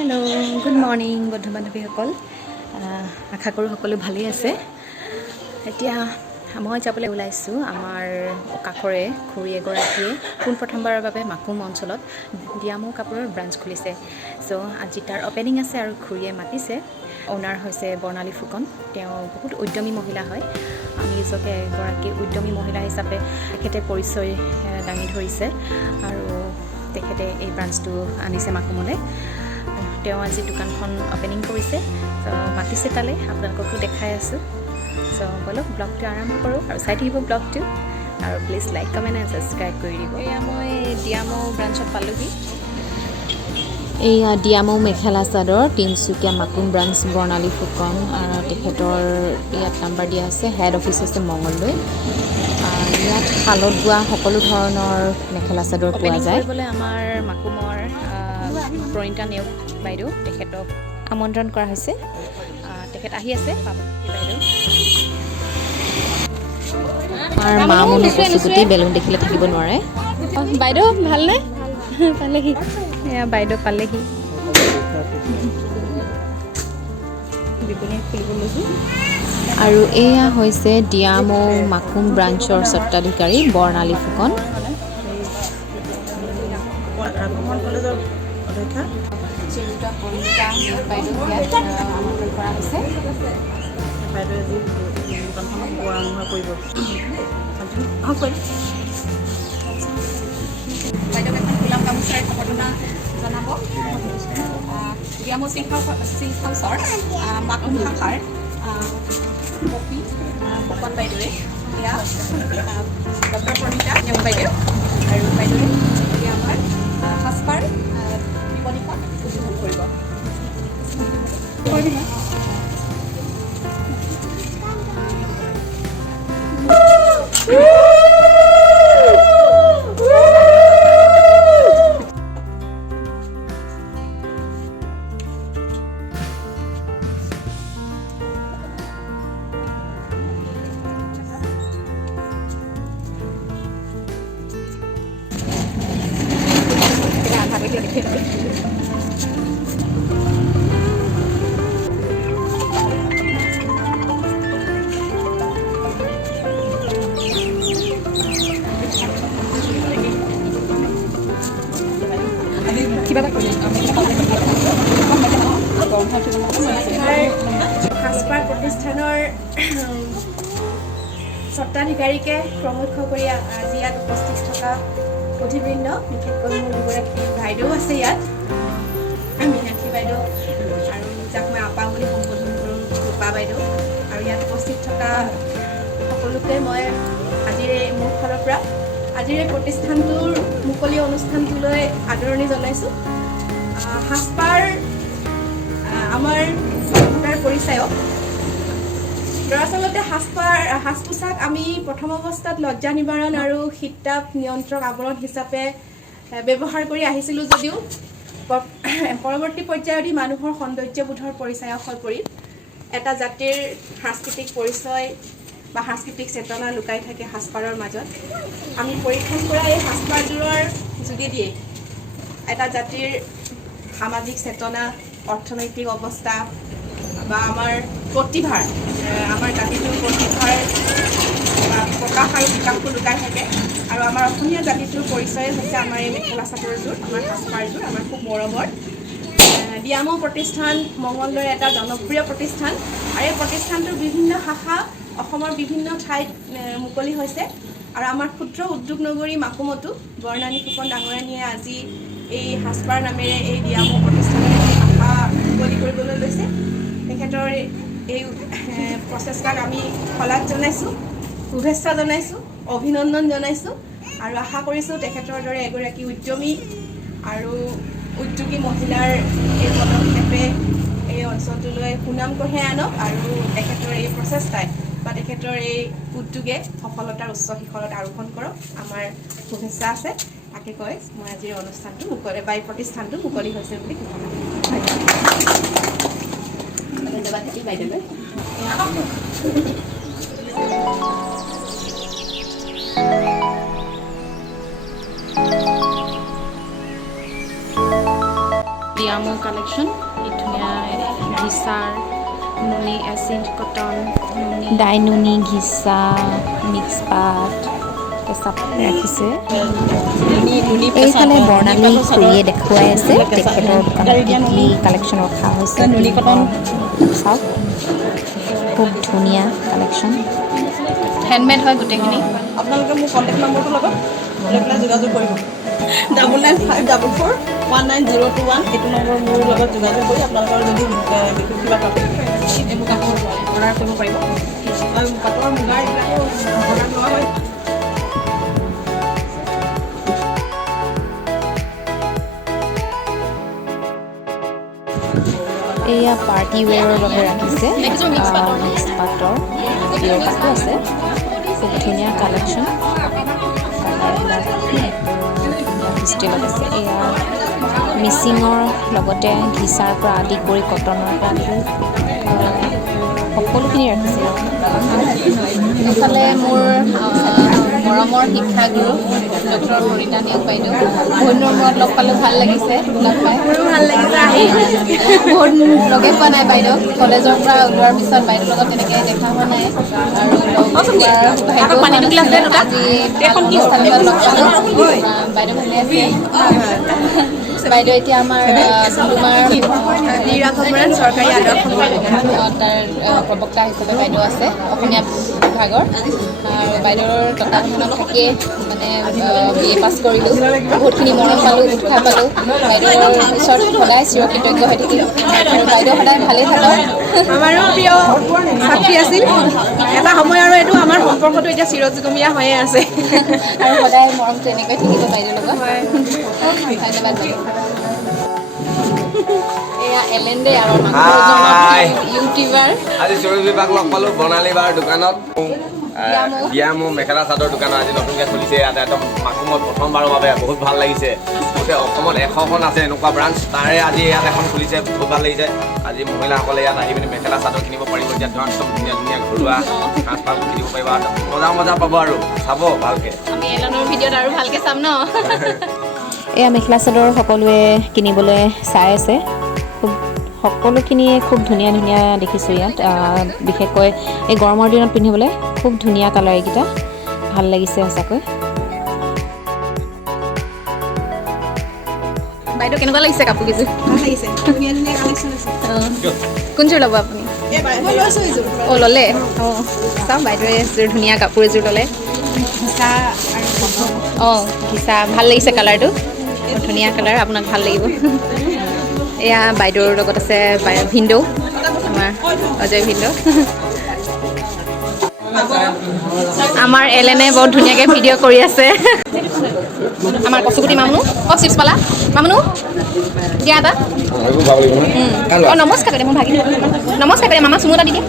Hello' good morning বন্ধু বান্ধৱীসকল, আশা কৰোঁ সকলো ভালেই আছে। এতিয়া মই যাবলৈ ওলাইছোঁ আমাৰ কাষৰে খুৰী এগৰাকীয়ে পোনপ্ৰথমবাৰৰ বাবে মাকুম অঞ্চলত ডিয়ামো কাপোৰৰ ব্ৰাঞ্চ খুলিছে। চ' আজি তাৰ অপেনিং আছে আৰু খুৰীয়ে মাতিছে। অ'নাৰ হৈছে বৰ্ণালী ফুকন। তেওঁ বহুত উদ্যমী মহিলা হয়। আমি নিজকে এগৰাকী উদ্যমী মহিলা হিচাপে তেখেতে পৰিচয় দাঙি ধৰিছে আৰু তেখেতে এই ব্ৰাঞ্চটো আনিছে মাকুমলৈ। তেওঁ আজি দোকানখন অপেনিং কৰিছে, চ' মাতিছে তালৈ, আপোনালোককো দেখাই আছোঁ। চ' বলক ব্লগটো আৰম্ভ কৰোঁ আৰু চাই থাকিব ব্লগটো, আৰু please like comment and subscribe কৰি দিব। এয়া মই ডিয়ামো ব্ৰাঞ্চত পালোহি। এয়া ডিয়ামো মেখেলা চাদৰ তিনিচুকীয়া মাকুম ব্ৰাঞ্চ বৰ্ণালী ফুকন, আৰু তেখেতৰ ইয়াত নাম্বাৰ দিয়া আছে। হেড অফিচ হৈছে মঙলদৈ। ইয়াত শালত বোৱা সকলো ধৰণৰ মেখেলা চাদৰ পোৱা যায়। কৰিবলৈ আমাৰ মাকুমৰ প্ৰণীতা নেওগ বাইদেউ, তেখেতক আমন্ত্ৰণ কৰা হৈছে। তেখেত আহি আছে, পাব বাইদেউ। আমাৰ মা মনো কচুগুটি, বেলুন দেখিলে থাকিব নোৱাৰে। বাইদেউ ভালনে? পালেহি, এয়া বাইদেউ পালেহি। আৰু এয়া হৈছে ডিয়ামো মাকুম ব্ৰাঞ্চৰ স্বত্বাধিকাৰী বৰ্ণালী ফুকন। বাইদেউ ইয়াত আমন্ত্ৰণ কৰা হৈছে। বাইদেউ আজি দোকানখনত বোৱা আৰম্ভ কৰিব। বাইদেউ এখন গোলাম গামোচাৰ ঘটনা জনাব। ডিয়ামো চিল্ক হাউচৰ মাকুম শাখাৰ কপি ফুকন বাইদেৱে, এয়া ডক্টৰ প্ৰণীতা নেওগ বাইদেউ, আৰু বাইদেৱে এতিয়া আমাৰ সাজপাৰ বিপণীখন উদ্বোধন কৰিব। সাজপাৰ প্ৰতিষ্ঠানৰ স্বত্বাধিকাৰীকে প্ৰমুখ্য কৰি আজি ইয়াত উপস্থিত থকা অতিবৃন্দ, বিশেষকৈ মোৰ দুগৰাকী বাইদেউ আছে ইয়াত, মীনাক্ষী বাইদেউ আৰু যাক মই আপা বুলি সম্বোধন কৰোঁ, ৰূপা বাইদেউ, আৰু ইয়াত উপস্থিত থকা সকলোকে মই আজিৰ মোৰ ফালৰ পৰা আজিৰ এই প্ৰতিষ্ঠানটোৰ মুকলি অনুষ্ঠানটোলৈ আদৰণি জনাইছোঁ। সাজপাৰ আমাৰ সভ্যতাৰ পৰিচায়ক। দৰাচলতে সাজ পোছাক আমি প্ৰথম অৱস্থাত লজ্জা নিবাৰণ আৰু শীত-তাপ নিয়ন্ত্ৰক আৱৰণ হিচাপে ব্যৱহাৰ কৰি আহিছিলোঁ যদিও পৰৱৰ্তী পৰ্যায়ত মানুহৰ সৌন্দৰ্যবোধৰ পৰিচায়ক হৈ পৰি এটা জাতিৰ সাংস্কৃতিক পৰিচয় বা সাংস্কৃতিক চেতনা লুকাই থাকে সাজপাৰৰ মাজত। আমি পৰিধান কৰা এই সাজপাৰযোৰৰ যোগেদিয়ে এটা জাতিৰ সামাজিক চেতনা, অৰ্থনৈতিক অৱস্থা বা আমাৰ প্ৰতিভাৰ, আমাৰ জাতিটোৰ প্ৰতিভাৰ প্ৰকাশ আৰু বিকাশটো লুকাই থাকে। আৰু আমাৰ অসমীয়া জাতিটোৰ পৰিচয় হৈছে আমাৰ এই মেখেলা চাদৰযোৰ, আমাৰ সাজপাৰযোৰ, আমাৰ খুব মৰমৰ। ডিয়ামো প্ৰতিষ্ঠান মঙলদৈৰ এটা জনপ্ৰিয় প্ৰতিষ্ঠান, আৰু এই প্ৰতিষ্ঠানটোৰ বিভিন্ন শাখা অসমৰ বিভিন্ন ঠাইত মুকলি হৈছে। আৰু আমাৰ ক্ষুদ্ৰ উদ্যোগ নগৰী মাকুমতো বৰ্ণালী ফুকন ডাঙৰীয়ানীয়ে আজি এই সাজপাৰ নামেৰে এই ডিয়ামো প্ৰতিষ্ঠানৰ শাখা মুকলি কৰিবলৈ লৈছে। তেখেতৰ এই প্ৰচেষ্টাক আমি শলাগ জনাইছোঁ, শুভেচ্ছা জনাইছোঁ, অভিনন্দন জনাইছোঁ, আৰু আশা কৰিছোঁ তেখেতৰ দৰে এগৰাকী উদ্যমী আৰু উদ্যোগী মহিলাৰ এই পদক্ষেপে এই অঞ্চলটোলৈ সুনাম কঢ়িয়াই আনক, আৰু তেখেতৰ এই প্ৰচেষ্টাই বা তেখেতৰ এই উদ্যোগে সফলতাৰ উচ্চ শিখৰত আৰোহণ কৰক, আমাৰ শুভেচ্ছা আছে। তাকে কৈ মই আজিৰ অনুষ্ঠানটো মুকলি বা এই প্ৰতিষ্ঠানটো মুকলি হৈছে বুলি ঘোষণা কৰিছোঁ। ধন্যবাদ থাকিল বাইদেউলৈ। ডিয়ামো কালেকশ্যন এই ধুনীয়া ঘিচাৰ নুনি এচিড কটন ডাই নুনি ঘিচা মিক্স পাট কেঁচা পাত ৰাখিছে এইফালে বৰ্ণালী খুৰীয়ে দেখুৱাই আছে তেখেতৰ দোকানত কি কি কালেকশ্যন ৰখা হৈছে নুনি কটন চাওক খুব ধুনীয়া কালেকশ্যন হেণ্ডমেড হয় গোটেইখিনি আপোনালোকে মোৰ কণ্টেক্ট নম্বৰটো লগত লৈ পেলাই যোগাযোগ কৰিব 9954419021 এইটো নম্বৰ মোৰ লগত যোগাযোগ কৰি আপোনালোকৰ যদি কিবা কাপোৰ এইবোৰ কাপোৰ অৰ্ডাৰ কৰিব পাৰিব পাটৰ মুগাৰ এইবিলাকো অৰ্ডাৰ লোৱা হয় এয়া পাৰ্টি ৱেৰৰ বাবে ৰাখিছে মিক্স পাটৰ পিয়ৰ পাতো আছে খুব ধুনীয়া কালেকশ্যন ষ্টিলত আছে এয়া মিচিঙৰ লগতে ঘিচাৰ পৰা আদি কৰি কটনৰ পৰা আদি সকলোখিনি ৰাখিছে এইফালে মোৰ মৰমৰ শিক্ষাগুৰু ডক্টৰ পৰিতা নেওগ বাইদেউ বহুত দিনৰ মূৰত লগ পালোঁ ভাল লাগিছে লগ পাই মোৰো ভাল লাগিছে আহি বহুত লগে পোৱা নাই বাইদেউ কলেজৰ পৰা ওলোৱাৰ পিছত বাইদেউৰ লগত তেনেকৈ দেখা হোৱা নাই আৰু লগ পালোঁ বাইদেউ ভালে আছে বাইদেউ এতিয়া আমাৰ চৰকাৰী আদৰ্শ তাৰ প্ৰবক্তা হিচাপে বাইদেউ আছে অসমীয়া বিভাগৰ আৰু বাইদেউৰ তত্বাৱধানত থাকিয়ে মানে BA পাছ কৰিলোঁ বহুতখিনি মৰম পালোঁ উৎসাহ পালোঁ বাইদেউৰ ওচৰত সদায় চিৰকৃতজ্ঞ হৈ থাকিম আৰু বাইদেউ সদায় ভালেই থাকক আমাৰো প্ৰিয় ছাত্ৰী আছিল এটা সময় আৰু এইটো আমাৰ সম্পৰ্কটো এতিয়া চিৰযুগমীয়া হৈয়ে আছে আৰু সদায় মৰমটো এনেকৈ থাকিব বাইদেউৰ লগত ধন্যবাদ এয়া এলেণ্ডে আমাৰ ইউটিউবাৰ আজি চুৰি বিভাগ লগ পালোঁ বৰ্ণালী বাৰ দোকানত ডিয়ামো মেখেলা চাদৰ দোকান আজি নতুনকৈ খুলিছে ইয়াত একদম মাকুমত প্ৰথমবাৰৰ বাবে বহুত ভাল লাগিছে গোটেই অসমত 100খন আছে এনেকুৱা ব্ৰাঞ্চ তাৰে আজি ইয়াত এখন খুলিছে বহুত ভাল লাগিছে আজি মহিলাসকলে ইয়াত আহি পিনে মেখেলা চাদৰ কিনিব পাৰিব এতিয়া একদম ধুনীয়া ধুনীয়া ঘৰুৱা সাজ পাৰ কিনিব পাৰিব মজা পাব আৰু চাব ভালকৈ আমি এলেণ্ডৰ ভিডিঅ'ত আৰু ভালকৈ চাম ন এয়া মেখেলা চাদৰ সকলোৱে কিনিবলৈ চাই আছে খুব সকলোখিনিয়ে খুব ধুনীয়া ধুনীয়া দেখিছোঁ ইয়াত বিশেষকৈ এই গৰমৰ দিনত পিন্ধিবলৈ খুব ধুনীয়া কালাৰ এইকেইটা ভাল লাগিছে সঁচাকৈ বাইদেউ কেনেকুৱা লাগিছে কাপোৰ কেইযোৰ ভাল লাগিছে ধুনীয়া ধুনীয়া কালেকশ্যন আছে কোনযোৰ ল'ব আপুনি অঁ ল'লে অঁ চাওক বাইদেৱে এযোৰ ধুনীয়া কাপোৰ এযোৰ ল'লে অঁ ঘিচা ভাল লাগিছে কালাৰটো ধুনীয়া কালাৰ আপোনাক ভাল লাগিব এয়া বাইদেউৰ লগত আছে ভিনদেউ আমাৰ অজয় ভিনদেউ আমাৰ এলেনে বহুত ধুনীয়াকৈ ভিডিঅ' কৰি আছে আমাৰ কচুগুটি মামনু ক'ত চিপছ পালা মামনু দিয়া এটা অঁ নমস্কাৰ কৰিলে মোৰ ভাগি নমস্কাৰ কৰিলে মামা চুমু এটা দি দিয়ে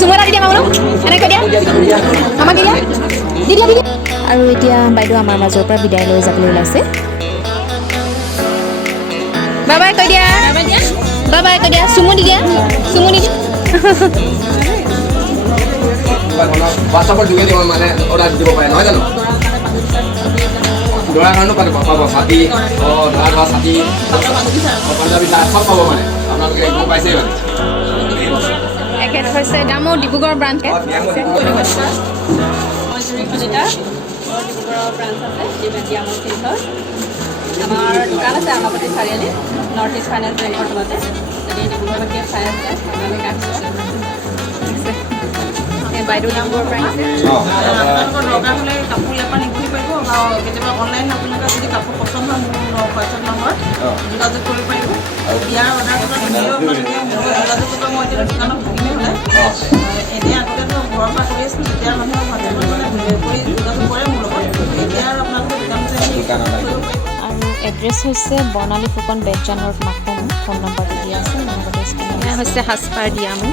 চুমু এটা দি দিয়া মামনু এনেকৈ দিয়া মামা দি দিয়া দি দিয়া আৰু এতিয়া বাইদেউ আমাৰ মাজৰ পৰা বিদায় লৈ যাবলৈ ওলাইছে বাই বাই কৈ দিয়া বাই বাই কৈ দিয়া চুমু দি দিয়া চুমু দি দিয়া হোৱাটছআপৰ যোগেদি মানে অৰ্ডাৰ দিব পাৰে নহয় জানো দৰাৰ কাৰণেও পাব ছাতি দৰা ছাতি পাঞ্জাবী চব পাব মানে আপোনালোকে গম পাইছেই মানে এখেত হৈছে দামো ডিব্ৰুগড় ব্ৰাঞ্চ ডিব্ৰুগড়ৰ ব্ৰাঞ্চ আছে ডিয়ামো চিল্কৰ আমাৰ দোকান আছে আমাপতি চাৰিআলি নৰ্থ ইষ্ট ফাইনেন্স বেংকৰ তলতে যদি ডিব্ৰুগড়লৈকে চাই আছে আপোনালোকে বাইদেউ নাম্বৰ আপোনালোকৰ দৰকাৰ হ'লে কাপোৰ ইয়াৰ পৰা নিবলৈ পাৰিব বা কেতিয়াবা অনলাইন আপোনালোকে যদি কাপোৰ পচন্দ হয় মোৰ হোৱাটছআপ নম্বৰ যোগাযোগ কৰিব পাৰিব ইয়াৰ অৰ্ডাৰ কৰা দিলেও মানুহে যোগাযোগ কৰিব মই এতিয়া দোকানত থাকিমেই হ'লে এতিয়া আগতেতো ঘৰৰ পৰা কৰি আছিলোঁ তেতিয়া মানুহে হোৱাটছআপত মানে কৰি যোগাযোগ কৰে মোৰ লগত এতিয়া আৰু আপোনালোকে দোকানত আৰু এড্ৰেছ হৈছে বৰ্ণালী ফুকন বেডজানৰ মাকুম ফোন নম্বৰটো দিয়া আছে লগতে স্ক্ৰীণত হৈছে সাজপাৰ ডিয়ামো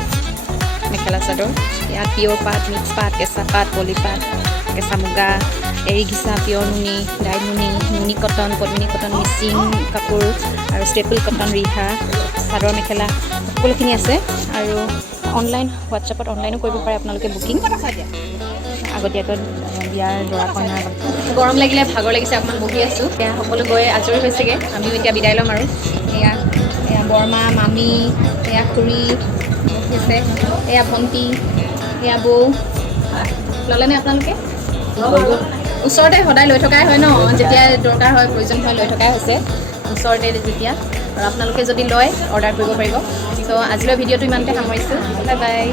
মেখেলা চাদৰ ইয়াত পিয়ৰ পাট মিক্স পাট কেঁচা পাট পলি পাট কেঁচা মুগা এৰী ঘিচা পিয়ৰ নুনি ডাই নুনি নুনি কটন পদ্মিনী কটন মিচিং কাপোৰ আৰু ষ্টেপুল কটন ৰিহা চাদৰ মেখেলা সকলোখিনি আছে আৰু অনলাইন হোৱাটছআপত অনলাইনো কৰিব পাৰে আপোনালোকে বুকিং আগতীয়াকৈ বিয়াৰ দৰা কইনাৰ কথা। গৰম লাগিলে, ভাগৰ লাগিছে, অকণমান বহি আছোঁ। এতিয়া সকলো গৈ আজৰি হৈছেগৈ, আমিও এতিয়া বিদায় ল'ম আৰু। এয়া বৰমা, মামী, এয়া খুৰী আছে, এয়া ভণ্টি, এয়া বৌ। ল'লেনে আপোনালোকে? ওচৰতে সদায় লৈ থকাই হয় ন, যেতিয়া দৰকাৰ হয়, প্ৰয়োজন হয়, লৈ থকাই হৈছে ওচৰতে যেতিয়া। আৰু আপোনালোকে যদি লয় অৰ্ডাৰ কৰিব পাৰিব। চ' আজিলৈ ভিডিঅ'টো ইমানতে সামৰিছোঁ। Bye bye.